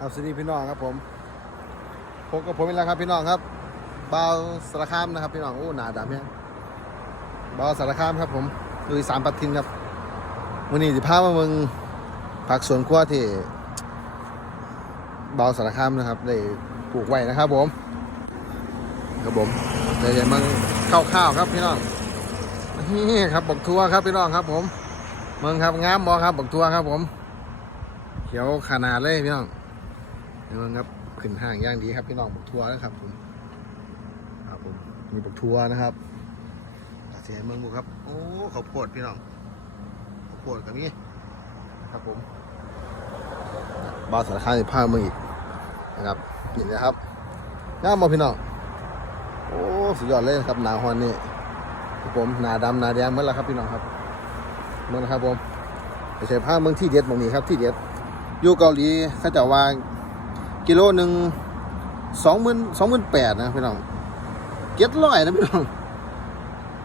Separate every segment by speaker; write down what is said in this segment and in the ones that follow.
Speaker 1: ครับสวัสดีพี่น้องครับผมพบกับผมอีกแล้วครับพี่น้องครับเบาวสารคามนะครับพี่น้องโอ้หนาดำเนี่ยเบาวสารคามครับผมลุยสามปัดทินครับวันนี้สิพามาเมืองผักสวนครัวที่เบาวสารคามนะครับได้ปลูกไว้นะครับผมครับผมเดี๋ยวจะมังข้าวๆครับพี่น้องนี่ครับบักทัวครับพี่น้องครับผมเมืองครับงามบอครับบักทัวครับผมเขียวขนาดเลยพี่น้อง นี่มันครับขึ้นห้างย่างดีครับพี่น้องบักทัวนะครับผมครับผมมีบักทัวนะครับอาเซียเมืองบุครับ โอ้ข้าวโพดพี่น้องข้าวโพดกับนี้นะครับผมบ้านสารคามในภาคเมืองอีกนะครับนี่นะครับงามมาพี่น้องโอ้สุดยอดเลยนะครับหนาฮอนนี่ครับผมหนาดำหนาแดงเหมื่อนแล้วครับพี่น้องครับเมืองนะครับผมไม่ใช่ภาคเมืองที่เด็ดตรงนี้ครับที่เด็ดอยู่เกาหลีเขาจะวาง กิโลหนึ่งสองหมื่นสองหมื่นแปดนะพี่น้องเจ็ดร้อยนะพี่น้อง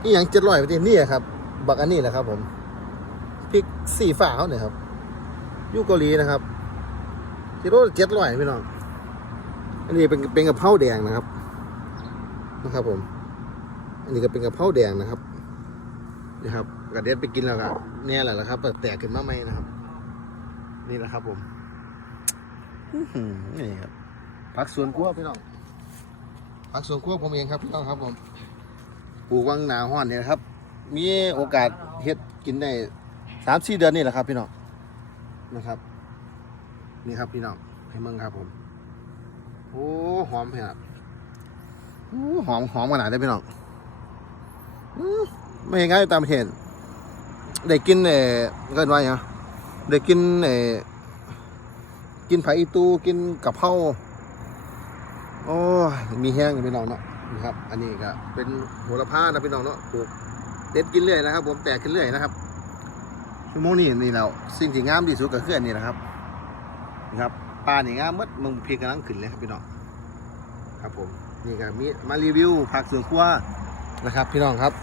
Speaker 1: นี่อย่างเจ็ดร้อยปทศนี่ครับ บักอันนี้แหละครับผมพริกสีฟ้าเขาเนี่ยครับยูเกาหลีนะครับกิโลเจ็ดร้อยพี่น้องอันนี้เป็นเป็นกะเพราแดงนะครับนะครับผม อันนี้ก็เป็นกะเพราแดงนะครับนี่ครับกระเด็ดไปกินแล้วครับเนี่ยแหละละครับแตกขึ้นมาใหมนะครับ นี่แหละครับผม นี่ครับผักสวนครัวพี่น้องผักสวนครัวผมเองครับพี่น้องครับผมปลูกวังหนาห้อนเนี่ยนะครับ มีโอกาสเฮ็ดกินได้สามสี่เดือนนี่แหละครับ พี่น้องนะครับ นี่ครับพี่น้องให้เมืองครับผมโอ้หอมเพียบโอ้หอมหอมขนาดได้พี่น้องอื้อไม่เห็นง่ายตามประเทศได้กินเอ่อเกินว่าอย่างได้กินเอ่อ กินไผ่อีตูกินกะเพราโอ้มีแห้งอยู่พี่น้องเนาะนี่ครับ อันนี้ก็เป็นโหระพานะพี่น้องเนาะปลูกเด็ดกินเรื่อยนะครับ ผมแตกขึ้นเรื่อยนะครับชั่วโมงนี้นี่แล้วสิ่งที่งามที่สุดก็คืออันนี้นะครับนี่ครับปลานี่งามมดมึงเพียงกำลังขึ้นเลยครับพี่น้องครับผมนี่ก็มีมารีวิวผักสวนครัวนะครับ พี่น้องครับ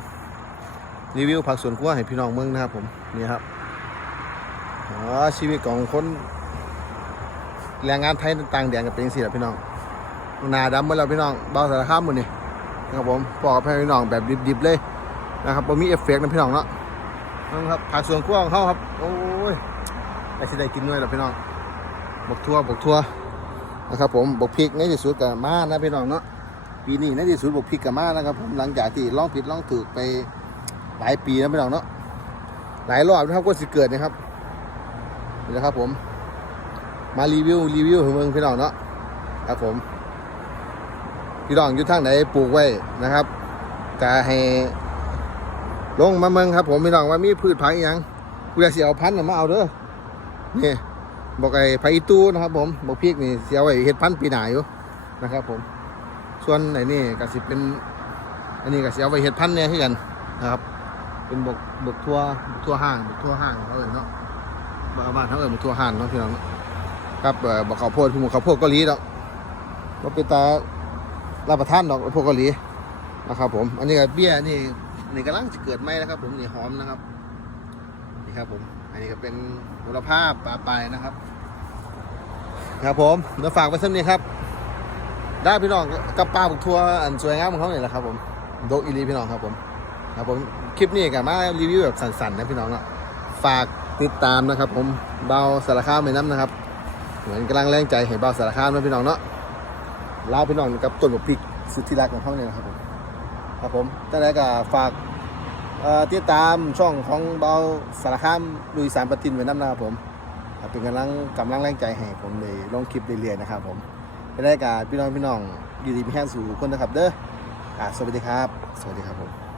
Speaker 1: รีวิวผักสวนครัวให้พี่น้องเมืองนะครับผมนี่ครับอ๋อชีวิตของคน แรงงานไทยต่างแดนกับเป็นสิแหละพี่น้องหนาดำหมดแล้วพี่น้องเบาสารคามหมดนี่นะครับผมปอกให้พี่น้องแบบดิบๆเลยนะครับผมมีเอฟเฟกต์นะพี่น้องเนาะนะครับผักสวนครัวของเขาครับ โอ้ยไอ้ที่ได้กินด้วยแล้วพี่น้องบกทั่วบกทั่วนะครับผมบกพริกในที่สุดกับมานะพี่น้องเนาะปีนี้ในที่สุดบกพริกกับมานะครับผมหลังจากที่ล่องผิดล่องถูกไปหลายปีนะพี่น้องเนาะหลายรอบนะครับก็สิเกิดนะครับนี่นะครับผม มารีวิวรีวิวให้เมืองพี่น้องเนาะครับผม พี่น้องอยู่ทางไหนปลูกไว้นะครับจะให้ลงมาเมืองครับ ผมพี่น้องว่ามีพืชผักอหยังกูอยากเสียเอาพันธุ์น่ะมาเอาเด้อนี่บอกไอ้ไผ่อีตู้นะครับ ผมบอกพริกนี่เสียไว้เห็ดพันธุ์ปีหนาอยู่นะครับ ผม ส่วนไหนนี่ก็สิเป็น อันนี้ก็เสียไว้เห็ดพันธุ์เนี่ยให้กันนะครับ เป็นบกบกทั่วทั่วห้างบกทั่วห้างเขาเลยเนาะบ้านบ้านเขาเอิญมาทั่วหันเนาะพี่น้อง ครับเอ่อบอกข้าวโพดพี่หมูข้าวโพดเกาหลีดอกว่าเป็นตารับประทานดอกพวกเกาหลีนะครับ ผม อันนี้ก็เบี้ยนี่นี่กำลังจะเกิดไหมนะครับ ผมนี่หอมนะครับนี่ครับ ผม อันนี้ก็เป็นมูลภาพปลาปลายนะครับ ครับผมเดี๋ยวฝากไว้สักนิดครับ ได้พี่น้องกับปลาบุกทัวอันสวยงามของเขาเนี่ยแหละครับ ผมโดอีรีพี่น้องครับผมครับผมคลิปนี้กับมารีวิวแบบสั้นๆนะพี่น้องเนาะฝากติดตามนะครับ ผมเบาสารคามไปน้ำนะครับ เหมือนกำลังแรงใจให้เบาสารคามนะพี่น้องเนาะลาพี่น้องกับต้นบกพริกสุดที่รักของเขาเนี่ยนะครับผมครับผมตั้งแต่ก็ฝากติดตามช่องของเบาสารคามลุยสารปฏินไว้น้ำนะครับผมเป็นกำลังกำลังแรงใจให้ผมเลยลงคลิปเรื่อยๆนะครับผมตั้งแต่ก็พี่น้องพี่น้องอยู่ดีมีแห้งสู่ทุกคนนะครับเด้ออ่าสวัสดีครับ สวัสดีครับผม